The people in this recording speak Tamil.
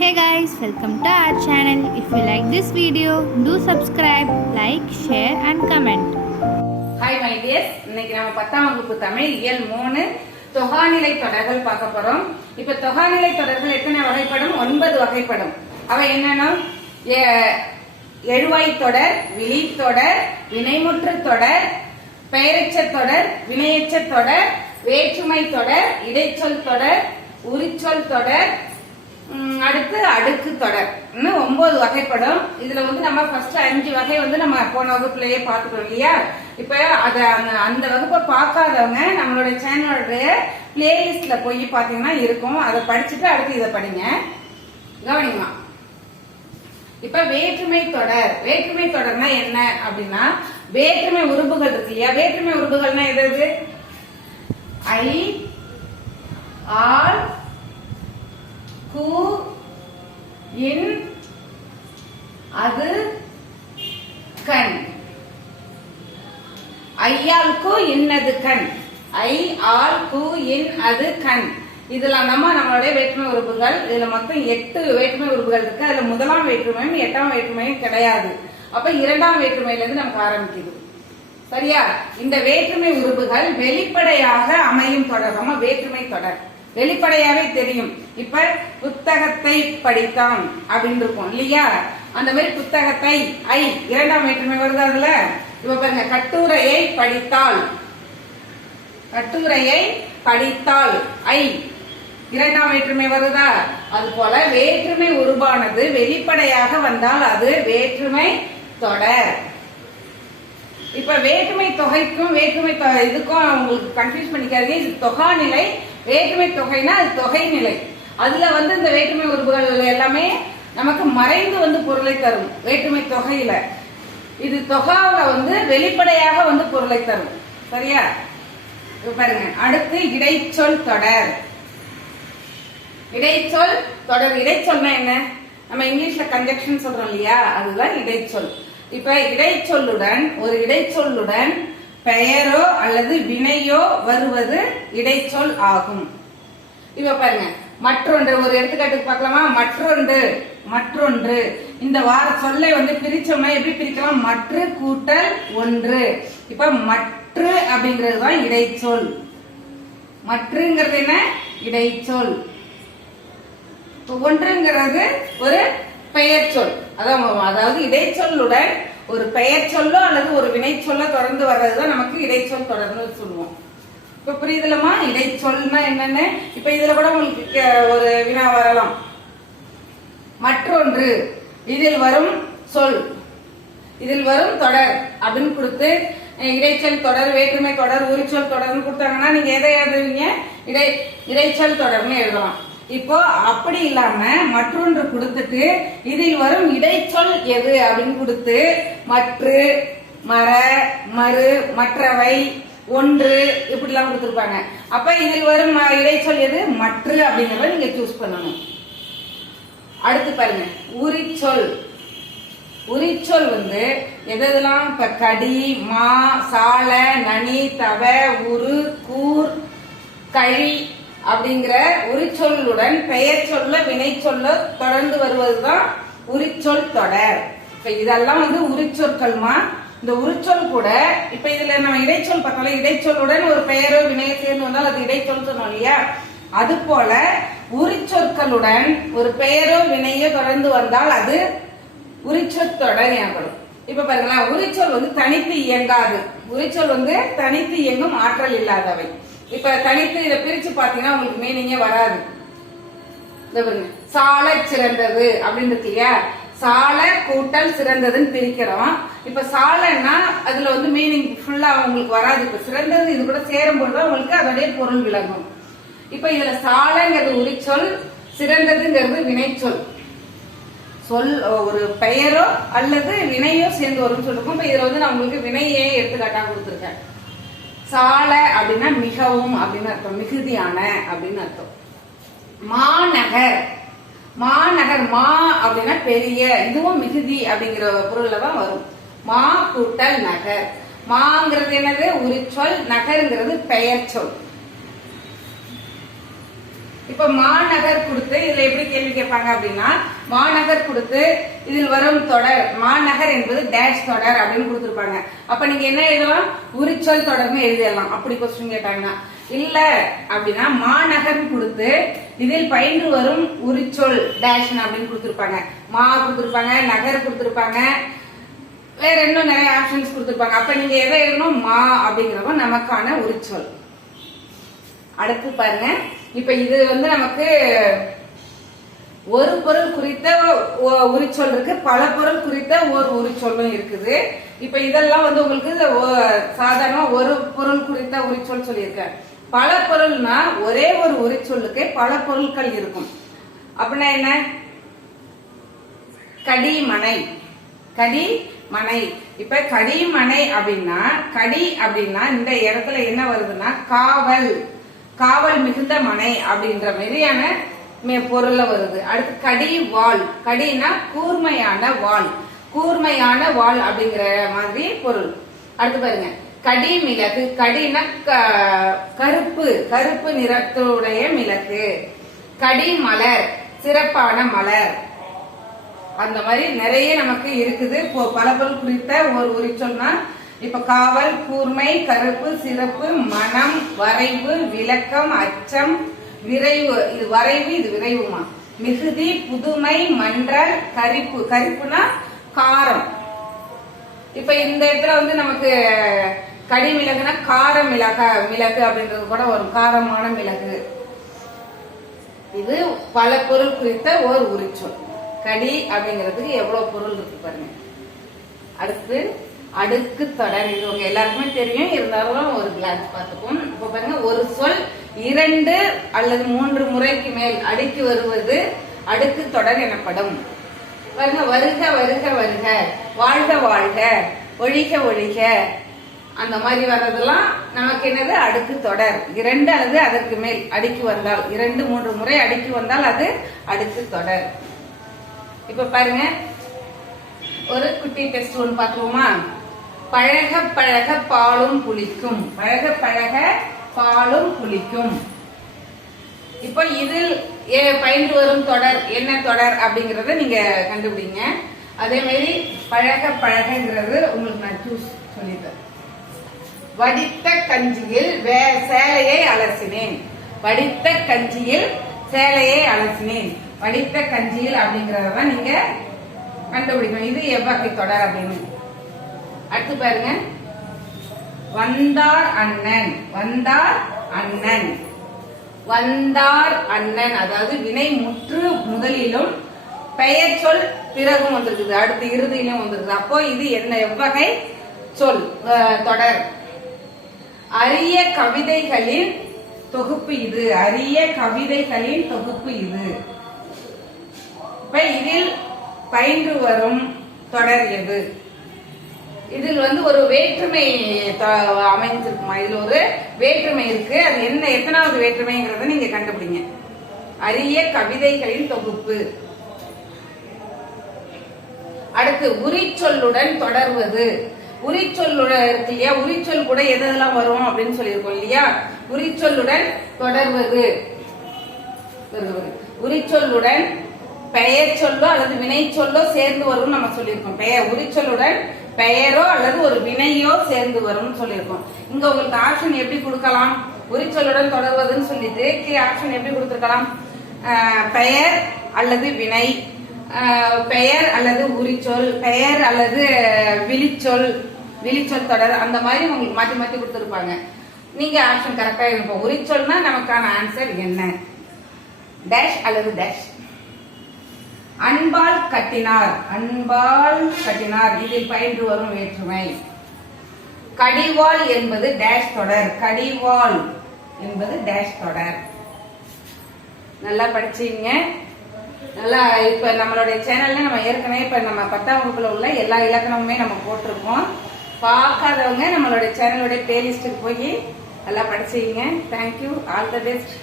Hey guys, welcome to our channel. If you like this video, do subscribe, like, share and comment. Hi my dears, இன்னைக்கு நம்ம 10ஆம் வகுப்பு தமிழ் இயல் 3 தொகாநிலை தொடர்கள் பார்க்க போறோம். இப்ப தொகாநிலை தொடர்கள் எத்தனை வகைப்படும்? 9 வகைப்படும். அவை என்னன்னா எழுவாய் தொடர், விளி தொடர், வினைமுற்று தொடர், பெயரெச்ச தொடர், வினையெச்ச தொடர், வேற்றுமை தொடர், இடைச்சொல் தொடர், உரிச்சொல் தொடர், அடுத்து அடுக்கு தொடர் 9 வகைப்படும். இதுல நம்ம ஃபர்ஸ்ட் 5 வகை நம்ம போன வகுப்புலயே பாத்துட்டோம் இல்லையா? இப்ப அத அந்த வகுப்பை பார்க்காதவங்க நம்மளோட சேனலோட பிளேலிஸ்ட்ல போய் பாத்தீங்கன்னா இருக்கும். அதை படிச்சுட்டு அடுத்து இதை படிங்க, கவனிமா. இப்ப வேற்றுமை தொடர். வேற்றுமை தொடர்னா என்ன அப்படின்னா, வேற்றுமை உறுப்புகள் இருக்கு இல்லையா? வேற்றுமை உறுப்புகள்னா எது? ஐ, ஆல், கு, இன், அது, கண். ஐயால் கு இன்னது கண். ஐ, ஆல், கு, இன், அது, கண். இதெல்லாம் நம்மளுடைய வேற்றுமை உறுப்புகள். இதுல மொத்தம் 8 வேற்றுமை உறுப்புகள் இருக்கு. அதுல முதலாம் வேற்றுமையும் 8ஆம் வேற்றுமையும் கிடையாது. அப்ப 2ஆம் வேற்றுமையில இருந்து நமக்கு ஆரம்பிக்குது. சரியா? இந்த வேற்றுமை உறுப்புகள் வெளிப்படையாக அமையும் தொடர் நம்ம வேற்றுமை தொடர். வெளிப்படையாவே தெரியும். இப்ப புத்தகத்தை படித்தான் அப்படின்னு இருக்கும் இல்லையா? அந்த மாதிரி புத்தகத்தை ஐ 2ஆம் வேற்றுமை வருது அதுல. இப்ப பாருங்க, கட்டுரையை படித்தாள். கட்டுரையை படித்தாள் ஐ 2ஆம் வேற்றுமை வருதா? அது போல வேற்றுமை உருவானது வெளிப்படையாக வந்தால் அது வேற்றுமை தொடர். இப்ப வேற்றுமை தொகைக்கும் வேற்றுமை இதுக்கும் உங்களுக்கு கன்ஃபியூஸ் பண்ணிக்காதீங்க. இது தொகாநிலை. வேற்றுமை தொகைனா அது தொகை நிலை. அதுல இந்த வேற்றுமை உறுப்புகள் எல்லாமே நமக்கு மறைந்து பொருளை தரும். வேற்றுமை தொகையில இது தொகாவில வெளிப்படையாக பொருளை தரும். சரியா? பாருங்க, அடுத்து இடைச்சொல் தொடர். இடைச்சொல் தொடர். இடைச்சொல்னா என்ன? நம்ம இங்கிலீஷ்ல கன்ஜக்ஷன் சொல்றோம் இல்லையா? அதுதான் இடைச்சொல். இப்ப இடைச்சொல்லுடன் ஒரு இடைச்சொல்லுடன் பெயரோ அல்லது வினையோ வருவது இடைச்சொல் ஆகும். இப்ப பாருங்க, மற்றொன்று ஒரு எடுத்துக்காட்டுக்கு பார்க்கலாமா? மற்றொன்று. மற்றொன்று இந்த வார சொல்லை பிரிச்சோம்னா எப்படி பிரிக்கலாம்? மற்று கூட்டல் ஒன்று. இப்ப மற்று அப்படிங்கிறது தான் இடைச்சொல். மற்றுங்கிறது என்ன? இடைச்சொல். ஒன்றுங்கிறது ஒரு பெயர் சொல். அதாவது இடைச்சொல்லுடன் ஒரு பெயர் சொல்லோ அல்லது ஒரு வினை சொல்ல தொடர்ந்து வர்றதுதான் நமக்கு இடைச்சொல் தொடர்ந்து சொல்லுவோம். இப்ப புரியுதுலமா இடைச்சொல்னா என்னன்னு? இப்ப இதுல கூட உங்களுக்கு ஒரு வினா வரலாம். மற்றொன்று இதில் வரும் சொல், இதில் வரும் தொடர் அப்படின்னு கொடுத்து இடைச்சொல் தொடர், வேற்றுமை தொடர், உரிச்சொல் தொடர்னு கொடுத்தாங்கன்னா நீங்க எதை எழுதுவீங்க? இடைச்சொல் தொடர்னு எழுதலாம். இப்போ அப்படி இல்லாம மற்றொன்று கொடுத்துட்டு இதில் வரும் இடைச்சொல் எது அப்படின்னு கொடுத்து மற்று, மர, மறு, மற்றவை, ஒன்று இப்படி எல்லாம் கொடுத்துருப்பாங்க. அப்ப இதில் வரும் இடைச்சொல் எது? மற்று அப்படிங்கறத நீங்க சூஸ் பண்ணணும். அடுத்து பாருங்க, உரிச்சொல். உரிச்சொல் எதெல்லாம்? இப்ப கடி, மா, சால, நனி, தவ, உரு, கூர், கழி அப்படிங்கிற உரிச்சொல்லுடன் பெயர் சொல்ல வினை சொல்ல தொடர்ந்து வருவதுதான் உரிச்சொல் தொடர். இப்ப இதெல்லாம் உரிச்சொற்கள்மா. இந்த உரிச்சொல் கூட இப்ப இதுல நம்ம இடைச்சொல் பார்த்தாலும் இடைச்சொல்லுடன் ஒரு பெயரோ வினையோ சேர்ந்து வந்தால் அது இடைச்சொல் சொன்னோம் இல்லையா? அது போல உரிச்சொற்களுடன் ஒரு பெயரோ வினையோ தொடர்ந்து வந்தால் அது உரிச்சொல் தொடர் எனப்படும். இப்ப பாருங்களா, உரிச்சொல் தனித்து இயங்காது. உரிச்சொல் தனித்து இயங்கும் ஆற்றல் இல்லாதவை. இப்ப தனித்து இதை பிரிச்சு பாத்தீங்கன்னா உங்களுக்கு மீனிங்கே வராது. சால சிறந்தது அப்படின்னு இருக்கு இல்லையா? சால கூட்டல் சிறந்ததுன்னு பிரிக்கிறோம். இப்ப சாலன்னா அதுல மீனிங் ஃபுல்லா உங்களுக்கு வராது. இப்ப சிறந்தது இது கூட சேரும் பொழுது உங்களுக்கு அதோடைய பொருள் விளங்கும். இப்ப இதுல சாலங்கிறது உரிச்சொல், சிறந்ததுங்கிறது வினைச்சொல். சொல் ஒரு பெயரோ அல்லது வினையோ சேர்ந்து வரும்னு சொல்லிருக்கோம். இப்ப இதுல நான் உங்களுக்கு வினையே எடுத்துக்காட்டா கொடுத்துருக்கேன். சால அப்படின்னா மிகவும் அப்படின்னு அர்த்தம், மிகுதியான அப்படின்னு அர்த்தம். மாநகர். மாநகர், மா அப்படின்னா பெரிய, இதுவும் மிகுதி அப்படிங்கிற பொருள்ல தான் வரும். மா கூட்டல் நகர். மாங்கிறது என்னது? உரிச்சொல். நகருங்கிறது பெயர் சொல். இப்ப மாநகர் கொடுத்து இதுல எப்படி கேள்வி கேட்பாங்க அப்படின்னா, மாநகர் கொடுத்து இதில் வரும் தொடர், மாநகர் என்பது டேஷ் தொடர் அப்படின்னு கொடுத்திருப்பாங்க. அப்ப நீங்க என்ன எழுதலாம், உரிச்சொல் தொடர்னு எழுதிடலாம். அப்படி கொஸ்டின் கேட்டாங்கன்னா, இல்ல அப்படின்னா மாநகர் கொடுத்து இதில் பயின்று வரும் உரிச்சொல் டேஷ் அப்படின்னு கொடுத்திருப்பாங்க. மா கொடுத்திருப்பாங்க, நகர் கொடுத்திருப்பாங்க, வேற இன்னும் நிறைய ஆப்ஷன்ஸ் கொடுத்திருப்பாங்க. அப்ப நீங்க எதை எழுதணும், மா அப்படிங்கிறவங்க நமக்கான உரிச்சொல். அடுத்து பாருங்க, இப்ப இது நமக்கு ஒரு பொருள் குறித்த உரிச்சொல் இருக்கு, பல பொருள் குறித்த ஒரு உரிச்சொல்லும் இருக்குது. இப்ப இதெல்லாம் உங்களுக்கு சாதாரண ஒரு பொருள் குறித்த உரிச்சொல் சொல்லியிருக்கேன். பல பொருள்னா ஒரே ஒரு உரிச்சொல்லுக்கு பல பொருட்கள் இருக்கும். அப்படின்னா என்ன, கடிமனை, கடிமனை. இப்ப கடிமனை அப்படின்னா, கடி அப்படின்னா இந்த இடத்துல என்ன வருதுன்னா காவல், காவல் மிகுந்த மனை அப்படின்ற மாதிரியான பொருள்ல வருது. அடுத்து கடி வாள், கடினா கூர்மையான வாள், கூர்மையான வாள் அப்படிங்கிற மாதிரி பொருள். அடுத்து பாருங்க, கடி மிளகு, கடினா கருப்பு, கருப்பு நிறத்துடைய மிளகு. கடி மலர், சிறப்பான மலர். அந்த மாதிரி நிறைய நமக்கு இருக்குது. பல பொருள் குறித்த ஒரு உரிச்சொல்னா, இப்ப காவல், கூர்மை, கருப்பு, சிறப்பு, மனம், வரைவு, விளக்கம், அச்சம், விரைவு. இது வரைவு, இது விரைவுமா. மிகுதி, புதுமை, மன்றல், கரிப்பு, கரிப்புனா காரம். இப்ப இந்த இடத்துல நமக்கு கடி மிளகுனா கார மிளகு அப்படின்றது கூட வரும், காரமான மிளகு. இது பல பொருள் குறித்த ஒரு உரிச்சொல். கடி அப்படிங்கிறதுக்கு எவ்வளவு பொருள் இருக்கு பாருங்க. அடுத்து அடுக்கு தொடர், இது உங்க எல்லாருக்குமே தெரியும், இருந்தாலும் ஒரு கிளான்ஸ் பார்த்துப்போம். இப்ப பாருங்க, ஒரு சொல் 2 அல்லது 3 முறைக்கு மேல் அடுக்கி வருவது அடுக்கு தொடர் எனப்படும். பாருங்க, வருக வருக வருக, வாழ்க வாழ்க, ஒழிக ஒழிக, அந்த மாதிரி வர்றதெல்லாம் நமக்கு என்னது, அடுக்கு தொடர். 2 அல்லது அதற்கு மேல் அடுக்கி வந்தால், 2, 3 முறை அடுக்கி வந்தால் அது அடுக்கு தொடர். இப்ப பாருங்க, ஒரு குட்டி டெஸ்ட் ஒன்று பார்த்துருவோமா. பழக பழக பாலும் புளிக்கும், பழக பழக பாலும் புளிக்கும். இப்ப இதில் பயின்று வரும் தொடர் என்ன தொடர் அப்படிங்கறத நீங்க கண்டுபிடிங்க. அதே மாதிரி பழக பழகிறது உங்களுக்கு நான் சூஸ் சொல்லிட்டேன். வடித்த கஞ்சியில் சேலையை அலசினேன், வடித்த கஞ்சியில் சேலையை அலசினேன். வடித்த கஞ்சியில் அப்படிங்கறத நீங்க கண்டுபிடிக்கணும். இது எவ்வகை தொடர் அப்படின்னு. அடுத்து பாருங்க, வந்தார் அண்ணன், வந்தார் அண்ணன், வந்தார் அண்ணன். அதாவது வினை முற்று முதலிலும் பெயர் சொல் பிறகும் வந்திருக்குது, அடுத்து இறுதியிலும் வந்திருக்குது. அப்போ இது என்ன எவ்வகை சொல் தொடர்? அரிய கவிதைகளின் தொகுப்பு இது, அரிய கவிதைகளின் தொகுப்பு இது. இப்ப இதில் பயின்று வரும் தொடர் எது? இதில் ஒரு வேற்றுமை அமைஞ்சிருக்குமா, இதுல ஒரு வேற்றுமை இருக்கு. அது என்ன, எத்தனாவது வேற்றுமைங்கிறத நீங்க கண்டுபிடிங்க. அரிய கவிதைகளின் தொகுப்பு. அடுத்து உரிச்சொல்லுடன் தொடர்வது. உரிச்சொல்லுடன் இருக்கு இல்லையா, உரிச்சொல் கூட எதெல்லாம் வரும் அப்படின்னு சொல்லியிருக்கோம் இல்லையா. உரிச்சொல்லுடன் தொடர்வது, உரிச்சொல்லுடன் பெயர் சொல்லோ அல்லது வினை சொல்லோ சேர்ந்து வரும் நம்ம சொல்லியிருக்கோம். உரிச்சொல்லுடன் பெயரோ அல்லது ஒரு வினையோ சேர்ந்து வரும் சொல்லியிருக்கோம். இங்க உங்களுக்கு ஆப்ஷன் எப்படி கொடுக்கலாம், உரிச்சொல்லுடன் தொடர்வதுன்னு சொல்லிட்டு ஆப்ஷன் எப்படி கொடுத்துருக்கலாம், பெயர் அல்லது வினை, பெயர் அல்லது உரிச்சொல், பெயர் அல்லது விழிச்சொல், விழிச்சொல் தொடர், அந்த மாதிரி உங்களுக்கு மாற்றி மாற்றி கொடுத்துருப்பாங்க. நீங்க ஆப்ஷன் கரெக்டா இருக்கும். உரிச்சொல்னா நமக்கான ஆன்சர் என்ன, டேஷ் அல்லது டேஷ். அன்பால் கட்டினார், அன்பால் கட்டினார், இதில் பயின்று வரும் வேற்றுமை. கடிவாள் என்பது டேஷ் தொடர், கடிவாள் என்பது டேஷ் தொடர். நல்லா படிச்சீங்க. நல்லா இப்ப நம்மளுடைய சேனல்ல நம்ம ஏற்கனவே இப்ப நம்ம 10ஆம் வகுப்புல உள்ள எல்லா இலக்கணமுமே நம்ம போட்டிருக்கோம். பார்க்காதவங்க நம்மளுடைய சேனலுடைய பிளேலிஸ்டுக்கு போய் நல்லா படிச்சீங்க. Thank you, all the best.